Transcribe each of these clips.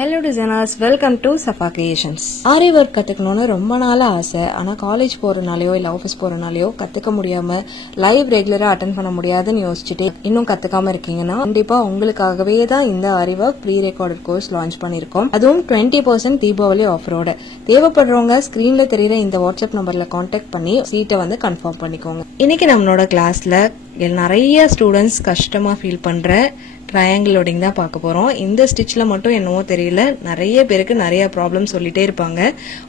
Hello designers, welcome to Safa Creations. Ari work கத்துக்கணும்னு ரொம்ப நாளா ஆசை. ஆனா காலேஜ் போறனாலயோ இல்ல ஆபீஸ் போறனாலயோ கத்துக்க முடியாம லைவ் ரெகுலரா அட்டெண்ட் பண்ண முடியாதுன்னு யோசிச்சுட்டு இன்னும் கத்துக்காம இருக்கீங்கன்னா கண்டிப்பா உங்களுக்காகவே தான் இந்த Ari work pre recorded course launch பண்ணிருக்கோம். அதுவும் 20% தீபாவளி ஆஃபரோட. தேவைப்படுறவங்க ஸ்கிரீன்ல தெரியுற இந்த வாட்ஸ்அப் நம்பர்ல கான்டாக்ட் பண்ணி சீட்டை வந்து கன்ஃபார்ம் பண்ணிக்கோங்க. இன்னைக்கு நம்மளோட கிளாஸ்ல நிறைய ஸ்டூடெண்ட்ஸ் கஷ்டமா ஃபீல் பண்ற ட்ரையாங்கிள் லோடிங் தான் பார்க்க போறோம். இந்த ஸ்டிச்ல மட்டும் என்னவோ தெரியல, நிறைய பேருக்கு நிறைய ப்ராப்ளம் சொல்லிட்டே இருப்பாங்க.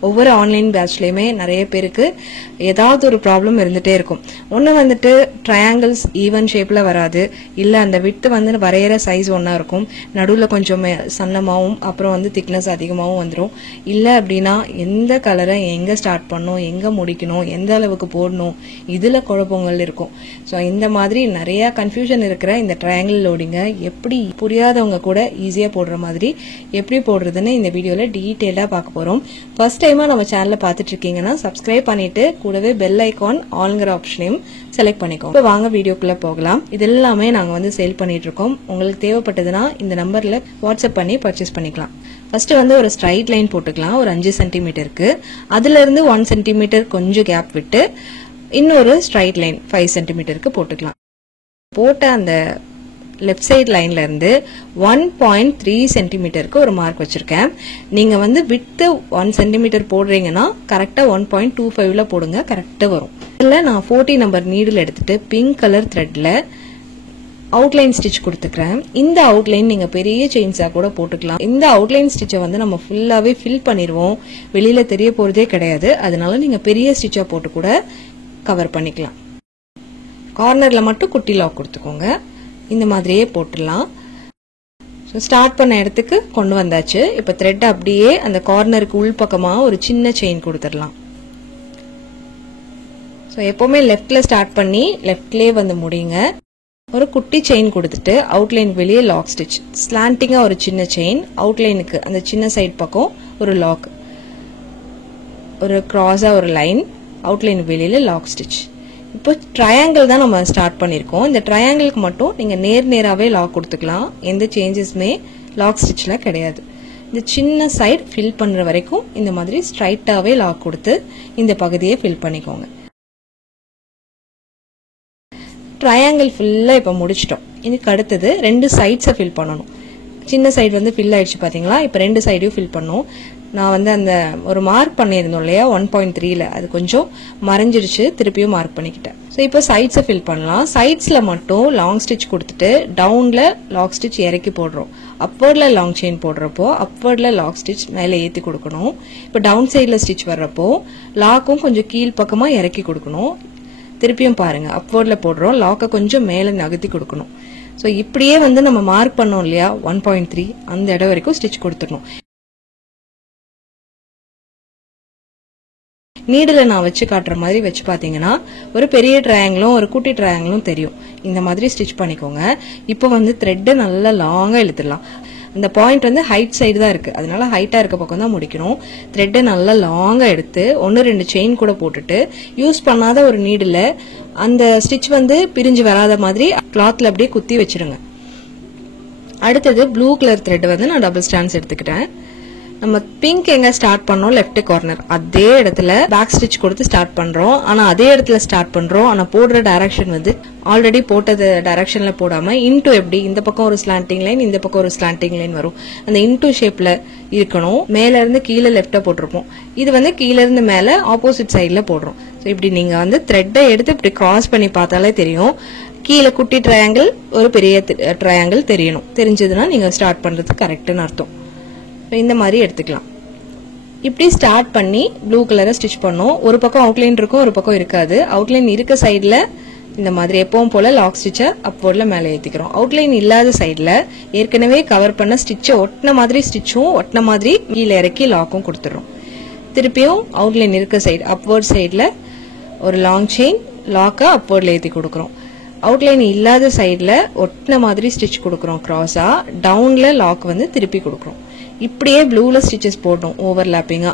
ஒவ்வொரு ஆன்லைன் பேட்ச்லயுமே நிறைய பேருக்கு ஏதாவது ஒரு ப்ராப்ளம் இருந்துட்டே இருக்கும். ஒன்னு வந்துட்டு ட்ரையாங்கிள்ஸ் ஈவன் ஷேப்ல வராது, இல்ல அந்த விட்த் வந்து வரைகிற சைஸ் ஒன்னா இருக்கும், நடுவில் கொஞ்சம் சன்னமாவும் அப்புறம் வந்து திக்னஸ் அதிகமாகவும் வந்துடும். இல்ல அப்படின்னா எந்த கலரை எங்க ஸ்டார்ட் பண்ணணும், எங்க முடிக்கணும், எந்த அளவுக்கு போடணும், இதுல குழப்பங்கள் இருக்கும். ஸோ இந்த மாதிரி நிறைய கன்ஃபியூஷன் இருக்கிற இந்த ட்ரையாங்கிள் லோடிங்க எப்படி புரியாதவங்க கூட ஈஸியா போடுற மாதிரி எப்படி போடுறதுன்னு இந்த வீடியோல டீடைலா பார்க்க போறோம். ஃபர்ஸ்ட் டைமா நம்ம சேனலை பார்த்துட்டு இருக்கீங்கன்னா சப்ஸ்கிரைப் பண்ணிட்டு கூடவே பெல் ஐகான் ஆல்ங்கிற ஆப்ஷனையும் செலக்ட் பண்ணிக்கோங்க. இப்போ வாங்க வீடியோக்குள்ள போகலாம். இது எல்லாமே நாங்க வந்து சேல் பண்ணிட்டு இருக்கோம். உங்களுக்கு தேவைப்பட்டதுன்னா இந்த நம்பர்ல வாட்ஸ்அப் பண்ணி பர்ச்சேஸ் பண்ணிக்கலாம். ஃபர்ஸ்ட் வந்து ஒரு ஸ்ட்ரைட் லைன் போட்டுக்கலாம், ஒரு 5 சென்டிமீட்டருக்கு. அதுல இருந்து 1 சென்டிமீட்டர் கொஞ்சம் கேப் விட்டு இன்னொரு ஸ்ட்ரைட் லைன் 5 சென்டிமீட்டருக்கு போட்டுக்கலாம். போட்ட அந்த லெஃப்ட் சைட் லைன்ல இருந்து 1.3 சென்டிமீட்டருக்கு ஒரு மார்க் வச்சிருக்கேன். நீங்க வந்து விட்டு 1 சென்டிமீட்டர் போடுறீங்கன்னா கரெக்டா 1.25ல போடுங்க, கரெக்டா வரும். இல்ல நான் 40 நம்பர் நீடில் எடுத்துட்டு பிங்க் கலர் த்ரெட்ல அவுட்லைன் ஸ்டிச் கொடுத்துக்கிறேன். இந்த அவுட்லைன் நீங்க பெரிய செயின்ஸா கூட போட்டுக்கலாம். இந்த அவுட்லைன் ஸ்டிச்சை வந்து நம்ம ஃபுல்லாவே ஃபில் பண்ணிடுவோம், வெளியில தெரிய போறதே கிடையாது. அதனால நீங்க பெரிய ஸ்டிச்சா போட்டு கூட கவர் பண்ணிக்கலாம். கார்னர்ல மட்டும் குட்டி லாக் கொடுத்துக்கோங்க. இந்த மாதிரியே போட்டுடலாம். ஸ்டார்ட் பண்ண இடத்துக்கு கொண்டு வந்தாச்சு. இப்ப த்ரெட் அப்படியே அந்த கார்னருக்கு உள்பக்கமா ஒரு சின்ன செயின் கொடுத்துடலாம். எப்பவுமே லெஃப்ட்ல ஸ்டார்ட் பண்ணி லெஃப்ட்லயே வந்து முடிங்க. ஒரு குட்டி செயின் கொடுத்துட்டு அவுட்லைன் வெளியே லாக் ஸ்டிச், ஸ்லாண்டிங்கா ஒரு சின்ன செயின், அவுட்லைனுக்கு அந்த சின்ன சைட் பக்கம் ஒரு லாக், ஒரு கிராஸா ஒரு லைன், அவுட்லைன் வெளியில லாக் ஸ்டிச். இப்போ ட்ரையாங்கிள் தான் நம்ம ஸ்டார்ட் பண்ணிருக்கோம். இந்த ட்ரையாங்கிளுக்கு மட்டும் நீங்க நேராவே லாக் கொடுத்துக்கலாம். எந்த சேஞ்சஸுமே லாக் ஸ்டிச்ல கிடையாது. இந்த சின்ன சைடு ஃபில் பண்ற வரைக்கும் இந்த மாதிரி ஸ்ட்ரைட்டாவே லாக் கொடுத்து இந்த பகுதியை ஃபில் பண்ணிக்கோங்க. ட்ரையாங்கிள் ஃபுல்லா இப்ப முடிச்சிட்டோம். இதுக்கு அடுத்தது 2 சைட்ஸை ஃபில் பண்ணணும். சின்ன சைடு வந்து ஃபில் ஆயிடுச்சு பாத்தீங்களா? இப்ப 2 சைடையும் ஃபில் பண்ணும். நான் வந்து அந்த ஒரு மார்க் பண்ணியிருந்தோம் இல்லையா 1.3ல, அது கொஞ்சம் மறைஞ்சிருச்சு, திருப்பியும் மார்க் பண்ணிக்கிட்டேன். ஸோ இப்போ சைட்ஸை ஃபில் பண்ணலாம். சைட்ஸ்ல மட்டும் லாங் ஸ்டிச் கொடுத்துட்டு டவுன்ல லாக் ஸ்டிச் இறக்கி போடுறோம். அப்வர்ட்ல லாங் செயின் போடுறப்போ அப்வர்ட்ல லாக் ஸ்டிச் மேலே ஏற்றி கொடுக்கணும். இப்போ டவுன் சைட்ல ஸ்டிச் வர்றப்போ லாக்கும் கொஞ்சம் கீழ் பக்கமா இறக்கி கொடுக்கணும். திருப்பியும் பாருங்க, அப்வர்ட்ல போடுறோம், லாக்கை கொஞ்சம் மேலே நகர்த்தி கொடுக்கணும். ஸோ இப்படியே வந்து நம்ம மார்க் பண்ணோம் இல்லையா 1.3, அந்த இடம் வரைக்கும் ஸ்டிச் கொடுத்துடணும். நீடில் நான் வச்சு காட்டுற மாதிரி வச்சு பாத்தீங்கன்னா ஒரு பெரிய ட்ரையாங்கிளும் ஒரு குட்டி ட்ரையாங்கிளும் தெரியும். இந்த மாதிரி ஸ்டிச் பண்ணிக்கோங்க. இப்போ வந்து த்ரெட்டை நல்லா லாங்கா இழுத்துடலாம். இந்த பாயிண்ட் வந்து ஹைட் சைடு தான் இருக்கு, அதனால ஹைட்டா இருக்க பக்கம் தான் முடிக்கணும். த்ரெட்டை நல்லா லாங்கா எடுத்து 1-2 செயின் கூட போட்டுட்டு யூஸ் பண்ணாத ஒரு நீடில் அந்த ஸ்டிச் வந்து பிரிஞ்சு வராத மாதிரி கிளாத்ல அப்படியே குத்தி வச்சிருங்க. அடுத்தது ப்ளூ கலர் த்ரெட் வந்து நான் டபுள் ஸ்டாண்ட்ஸ் எடுத்துக்கிட்டேன். நம்ம பிங்க் எங்க ஸ்டார்ட் பண்ணோம், லெஃப்ட் கார்னர், அதே இடத்துல பேக் ஸ்டிச் கொடுத்து ஸ்டார்ட் பண்றோம். ஆனா அதே இடத்துல ஸ்டார்ட் பண்றோம். ஆனா போடுற டைரக்ஷன் வந்து ஆல்ரெடி போட்டது டைரக்ஷன்ல போடாம இன்டூ, எப்படி இந்த பக்கம் ஒரு ஸ்லாண்டிங் லைன், இந்த பக்கம் ஒரு ஸ்லாண்டிங் லைன் வரும், அந்த இன்டூ ஷேப்ல இருக்கணும். மேல இருந்து கீழே லெஃப்டா போட்டிருப்போம், இது வந்து கீழ இருந்து மேல ஆப்போசிட் சைட்ல போடுறோம். இப்படி நீங்க வந்து த்ரெட்டை எடுத்து இப்படி கிராஸ் பண்ணி பார்த்தாலே தெரியும். கீழே குட்டி ட்ரையாங்கிள், ஒரு பெரிய ட்ரையாங்கிள் தெரியணும். தெரிஞ்சதுன்னா நீங்க ஸ்டார்ட் பண்றது கரெக்ட்னு அர்த்தம். இந்த மாதிரி எடுத்துக்கலாம். இப்படி ஸ்டார்ட் பண்ணி ப்ளூ கலரை ஸ்டிச் பண்ணோம். ஒரு பக்கம் அவுட்லைன் இருக்கும், ஒரு பக்கம் இருக்காது. அவுட்லைன் இருக்க சைட்ல இந்த மாதிரி எப்பவும் போல லாக் ஸ்டிச்சை அப்வர்ட்ல மேலே ஏத்திக்கிறோம். அவுட்லைன் இல்லாத சைட்ல ஏற்கனவே கவர் பண்ண ஸ்டிச்சை ஒட்டின மாதிரி ஸ்டிச்சும் ஒட்டின மாதிரி கீழே இறக்கி லாக்கும் கொடுத்துறோம். திருப்பியும் அவுட்லைன் இருக்க சைடு அப்வர்ட் சைட்ல ஒரு லாங் செயின், லாக்கை அப்வர்ட்ல ஏத்தி கொடுக்கறோம். அவுட்லைன் இல்லாத சைட்ல ஒட்டின மாதிரி ஸ்டிச் கொடுக்கறோம் கிராஸா, டவுன்ல லாக் வந்து திருப்பி கொடுக்கறோம். இப்படியே ப்ளூல ஸ்டிச்சஸ் போடணும் ஓவர்லாப்பிங்கா.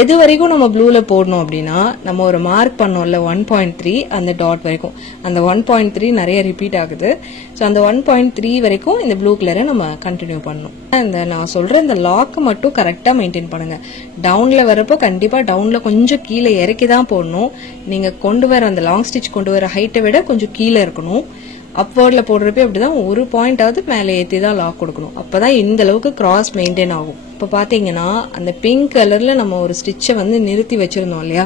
எது வரைக்கும் நம்ம ப்ளூல போடணும் அப்படின்னா நம்ம ஒரு மார்க் பண்ணோம்ல 1.3 அந்த டாட் வரைக்கும். அந்த 1.3 நிறைய ரிப்பீட் ஆகுது. ஸோ அந்த 1.3 வரைக்கும் இந்த ப்ளூ கலரை நம்ம கண்டினியூ பண்ணணும். இந்த நான் சொல்ற இந்த லாக் மட்டும் கரெக்டா மெயின்டைன் பண்ணுங்க. டவுன்ல வரப்போ கண்டிப்பா டவுன்ல கொஞ்சம் கீழே இறக்கி தான் போடணும். நீங்க கொண்டு வர அந்த லாங் ஸ்டிச் கொண்டு வர ஹைட்டை விட கொஞ்சம் கீழே இருக்கணும். அப்வர்ட்ல போடுறப்ப அப்படிதான் ஒரு பாயிண்டாவது மேலே ஏற்றி தான் லாக் கொடுக்கணும். அப்பதான் இந்த அளவுக்கு கிராஸ் மெயின்டைன் ஆகும். இப்போ பாத்தீங்கன்னா அந்த பிங்க் கலர்ல நம்ம ஒரு ஸ்டிச்சை வந்து நிறுத்தி வச்சிருந்தோம் இல்லையா,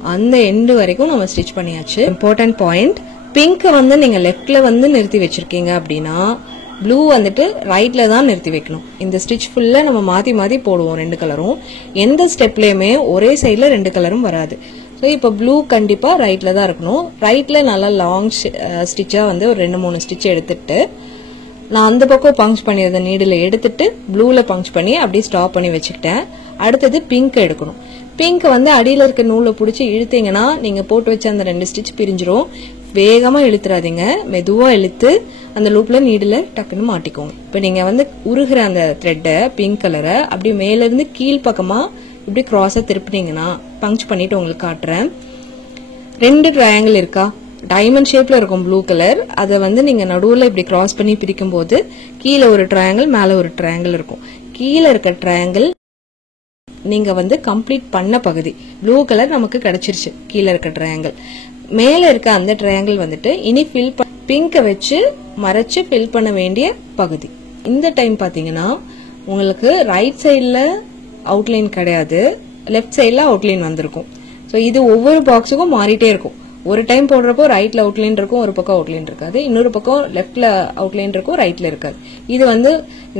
அந்த எண்டு வரைக்கும் நம்ம ஸ்டிச் பண்ணியாச்சு. இம்பார்ட்டன்ட் பாயிண்ட், பிங்க் வந்து நீங்க லெஃப்ட்ல வந்து நிறுத்தி வச்சிருக்கீங்க அப்படின்னா ப்ளூ வந்துட்டு ரைட்ல தான் நிறுத்தி வைக்கணும். இந்த ஸ்டிச் ஃபுல்லா நம்ம மாத்தி மாத்தி போடுவோம் ரெண்டு கலரும். எந்த ஸ்டெப்லயுமே ஒரே சைட்ல ரெண்டு கலரும் வராது. ஸோ இப்போ ப்ளூ கண்டிப்பா ரைட்ல தான் இருக்கணும். ரைட்ல நல்லா லாங் ஸ்டிச்சா வந்து ஒரு 2-3 ஸ்டிச் எடுத்துட்டு நான் அந்த பக்கம் பங்ச் பண்ணியிருந்த நீடில் எடுத்துட்டு ப்ளூல பங்ச் பண்ணி அப்படியே ஸ்டாப் பண்ணி வச்சுக்கிட்டேன். அடுத்தது பிங்க் எடுக்கணும். பிங்க் வந்து அடியில இருக்க நூலை பிடிச்சி இழுத்தீங்கன்னா நீங்க போட்டு வச்ச அந்த 2 ஸ்டிச் பிரிஞ்சிரும். வேகமா இழுத்துறாதீங்க, மெதுவா இழுத்து அந்த லூப்ல நீடில் டக்குன்னு மாட்டிக்கோங்க. இப்போ நீங்க வந்து உருகிற அந்த த்ரெட்டை பிங்க் கலரை அப்படியே மேல இருந்து கீழ் பக்கமா இப்படி கிராஸா திருப்பினீங்கன்னா பங்ச் பண்ணிட்டு உங்களுக்கு காட்டுறேன். 2 ட்ரையாங்கிள் இருக்கா, டைமண்ட் ஷேப்ல இருக்கும் ப்ளூ கலர். அதை வந்து நீங்க நடுவுல இப்படி கிராஸ் பண்ணி பிரிக்கும் போது கீழே ஒரு ட்ரையாங்கிள் மேல ஒரு ட்ரையாங்கிள் இருக்கும். கீழே இருக்க ட்ரையாங்கிள் நீங்க வந்து கம்ப்ளீட் பண்ண பகுதி. ப்ளூ கலர் நமக்கு கிடைச்சிருச்சு கீழே இருக்க ட்ரையாங்கிள். மேல இருக்க அந்த ட்ரையாங்கிள் வந்துட்டு இனி பிங்கை வச்சு மறைச்சு ஃபில் பண்ண வேண்டிய பகுதி. இந்த டைம் பாத்தீங்கன்னா உங்களுக்கு ரைட் சைட்ல அவுட்லைன் கிடையாது, லெஃப்ட் சைட்ல அவுட்லைன் வந்திருக்கும். ஸோ இது ஒவ்வொரு பாக்ஸுக்கும் மாறிட்டே இருக்கும். ஒரு டைம் போடுறப்போ ரைட்ல அவுட்லைன் இருக்கும், ஒரு பக்கம் அவுட்லைன் இருக்காது, இன்னொரு பக்கம் லெஃப்ட்ல அவுட்லைன் இருக்கும், ரைட்ல இருக்காது. இது வந்து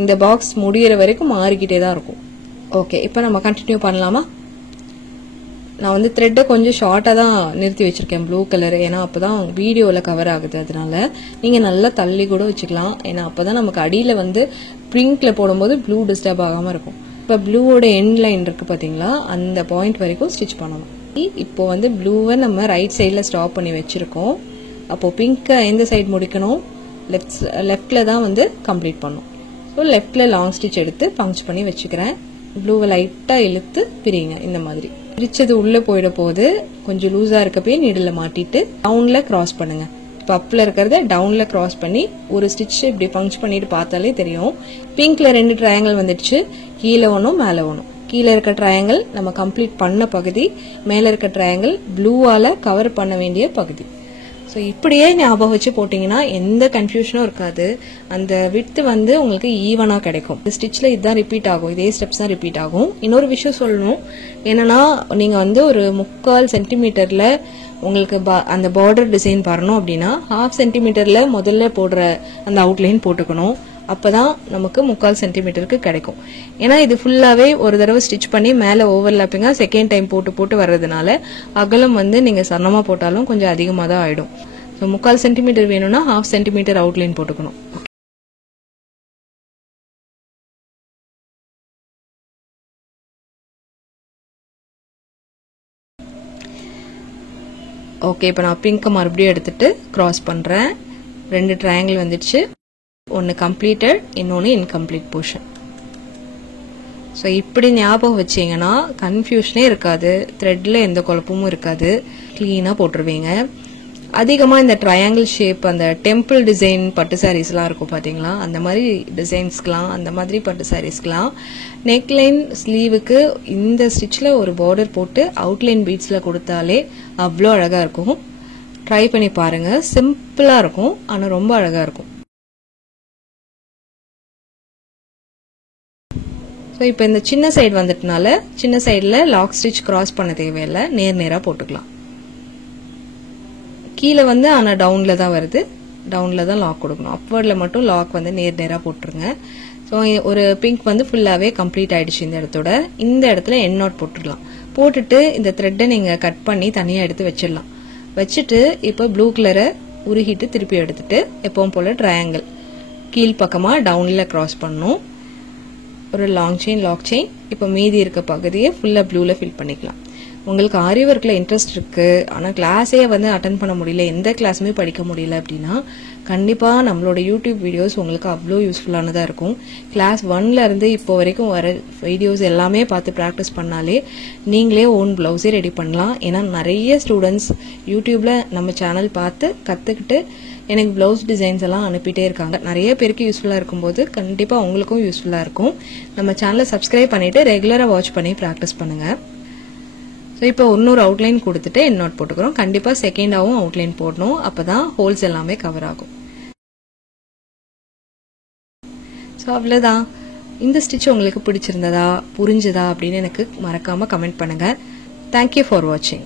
இந்த பாக்ஸ் முடியற வரைக்கும் மாறிக்கிட்டே தான் இருக்கும். ஓகே, இப்போ நம்ம கண்டினியூ பண்ணலாமா? நான் வந்து த்ரெட்டை கொஞ்சம் ஷார்ட்டா தான் நிறுத்தி வச்சிருக்கேன் ப்ளூ கலர். ஏன்னா அப்பதான் வீடியோல கவர் ஆகுது. அதனால நீங்க நல்லா தள்ளி கூட வச்சுக்கலாம். ஏன்னா அப்பதான் நமக்கு அடியில வந்து பிங்க்ல போடும்போது ப்ளூ டிஸ்டர்ப் ஆகாம இருக்கும். இப்ப ப்ளூவோட எண்ட் லைன் இருக்கு பாத்தீங்களா, அந்த பாயிண்ட் வரைக்கும் ஸ்டிச் பண்ணணும். இப்போ வந்து ப்ளூவை நம்ம ரைட் சைட்ல ஸ்டாப் பண்ணி வச்சிருக்கோம். அப்போ பிங்கை எந்த சைடு முடிக்கணும், லெஃப்ட்ல தான் வந்து கம்ப்ளீட் பண்ணும். ஸோ லெஃப்ட்ல லாங் ஸ்டிச் எடுத்து பங்ச் பண்ணி வச்சுக்கிறேன். ப்ளூவை லைட்டா இழுத்து பிரிங்க. இந்த மாதிரி பிரிச்சது உள்ள போயிட போது கொஞ்சம் லூஸா இருக்கப்பே நீடில் மாட்டிட்டு டவுன்ல கிராஸ் பண்ணுங்க. இப்போ அப்ல இருக்கிறத டவுன்ல கிராஸ் பண்ணி ஒரு ஸ்டிச் இப்படி பங்ச் பண்ணிட்டு பார்த்தாலே தெரியும். பிங்க்ல 2 ட்ரையாங்கிள் வந்துடுச்சு, கீழே ஒன்றும் மேலே ஒன்றும். கீழே இருக்க ட்ரையாங்கிள் நம்ம கம்ப்ளீட் பண்ண பகுதி, மேல இருக்க ட்ரையாங்கிள் ப்ளூவால கவர் பண்ண வேண்டிய பகுதி. ஸோ இப்படியே ஞாபகம் வச்சு போட்டீங்கன்னா எந்த கன்ஃபியூஷனும் இருக்காது. அந்த விட்த் வந்து உங்களுக்கு ஈவனா கிடைக்கும். இந்த ஸ்டிச்ல இதுதான் ரிப்பீட் ஆகும், இதே ஸ்டெப்ஸ் தான் ரிப்பீட் ஆகும். இன்னொரு விஷயம் சொல்லணும் என்னன்னா, நீங்க வந்து ஒரு 3/4 சென்டிமீட்டர்ல உங்களுக்கு அந்த பார்டர் டிசைன் வரணும் அப்படின்னா 1/2 சென்டிமீட்டர்ல முதல்ல போடுற அந்த அவுட்லைன் போட்டுக்கணும். அப்பதான் நமக்கு 3/4 சென்டிமீட்டருக்கு கிடைக்கும். ஏன்னா இது ஃபுல்லாவே ஒரு தடவை ஸ்டிச் பண்ணி மேல ஓவர்லாப்பிங்கா செகண்ட் டைம் போட்டு போட்டு வர்றதுனால அகலம் வந்து நீங்க சன்னமா போட்டாலும் கொஞ்சம் அதிகமா தான் ஆயிடும். 3/4 சென்டிமீட்டர் வேணும்னா 1/2 சென்டிமீட்டர் அவுட்லைன் போட்டுக்கணும். ஓகே, இப்போ நான் பிங்க் மறுபடியும் எடுத்துட்டு கிராஸ் பண்றேன். 2 ட்ரையாங்கிள் வந்துடுச்சு. ஒன்னு கம்ப்ளீட்டட், இன்னொன்னு இன்கம்ப்ளீட் போர்ஷன். ஸோ இப்படி ஞாபகம் வச்சீங்கன்னா கன்ஃபியூஷனே இருக்காது, த்ரெட்ல எந்த குழப்பமும் இருக்காது, கிளீனா போட்டுருவீங்க. அதிகமா இந்த ட்ரையாங்கிள் ஷேப் அந்த டெம்பிள் டிசைன் பட்டு சாரீஸ்லாம் இருக்கும் பாத்தீங்களா, அந்த மாதிரி டிசைன்ஸ்க்குலாம், அந்த மாதிரி பட்டு சாரீஸ்க்குலாம் நெக்லைன் ஸ்லீவுக்கு இந்த ஸ்டிச்ல ஒரு பார்டர் போட்டு அவுட்லைன் பீட்ஸ்ல கொடுத்தாலே அவ்வளோ அழகா இருக்கும். ட்ரை பண்ணி பாருங்க. சிம்பிளா இருக்கும், ஆனா ரொம்ப அழகா இருக்கும். ஸோ இப்போ இந்த சின்ன சைடு வந்துட்டனால சின்ன சைடில் லாக் ஸ்டிச் கிராஸ் பண்ண தேவையில்லை, நேராக போட்டுக்கலாம். கீழே வந்து ஆனால் டவுனில் தான் வருது, டவுனில் தான் லாக் கொடுக்கணும். அப்வர்டில் மட்டும் லாக் வந்து நேராக போட்டுருங்க. ஸோ ஒரு பிங்க் வந்து ஃபுல்லாகவே கம்ப்ளீட் ஆயிடுச்சு. இந்த இடத்தோட இந்த இடத்துல எண்ட் நாட் போட்டுடலாம். போட்டுட்டு இந்த த்ரெட்டை நீங்கள் கட் பண்ணி தனியாக எடுத்து வச்சிடலாம். வச்சுட்டு இப்போ ப்ளூ கலரை உருகிட்டு திருப்பி எடுத்துட்டு எப்பவும் போல ட்ரையாங்கிள் கீழ்பக்கமாக டவுனில் கிராஸ் பண்ணணும். ஒரு லாங் செயின், லாக் செயின். இப்போ மீதி இருக்க பகுதியை ஃபுல்லாக ப்ளூவில் ஃபில் பண்ணிக்கலாம். உங்களுக்கு ஆரி ஒர்க்கில் இன்ட்ரெஸ்ட் இருக்கு, ஆனால் கிளாஸே வந்து அட்டன் பண்ண முடியல, எந்த கிளாஸுமே படிக்க முடியல அப்படின்னா கண்டிப்பாக நம்மளோட யூடியூப் வீடியோஸ் உங்களுக்கு அவ்வளோ யூஸ்ஃபுல்லானதாக இருக்கும். கிளாஸ் 1ல இருந்து இப்போ வரைக்கும் வர வீடியோஸ் எல்லாமே பார்த்து ப்ராக்டிஸ் பண்ணாலே நீங்களே ஓன் ப்ளவுஸே ரெடி பண்ணலாம். ஏன்னா நிறைய ஸ்டூடெண்ட்ஸ் யூடியூப்ல நம்ம சேனல் பார்த்து கற்றுக்கிட்டு எனக்கு ப்ளவுஸ் டிசைன்ஸ் எல்லாம் அனுப்பிட்டே இருக்காங்க. நிறைய பேருக்கு யூஸ்ஃபுல்லாக இருக்கும்போது கண்டிப்பாக உங்களுக்கும் யூஸ்ஃபுல்லாக இருக்கும். நம்ம சேனலை சப்ஸ்கிரைப் பண்ணிவிட்டு ரெகுலராக வாட்ச் பண்ணி ப்ராக்டிஸ் பண்ணுங்கள். ஸோ இப்போ இன்னொரு அவுட்லைன் கொடுத்துட்டு எண்ட் நோட் போட்டுக்கிறோம். கண்டிப்பாக செகண்டாகவும் அவுட்லைன் போடணும். அப்போ தான் ஹோல்ஸ் எல்லாமே கவர் ஆகும். ஸோ அவ்வளோதான். இந்த ஸ்டிச் உங்களுக்கு பிடிச்சிருந்ததா புரிஞ்சுதா அப்படின்னு எனக்கு மறக்காமல் கமெண்ட் பண்ணுங்கள். தேங்க்யூ ஃபார் வாட்சிங்.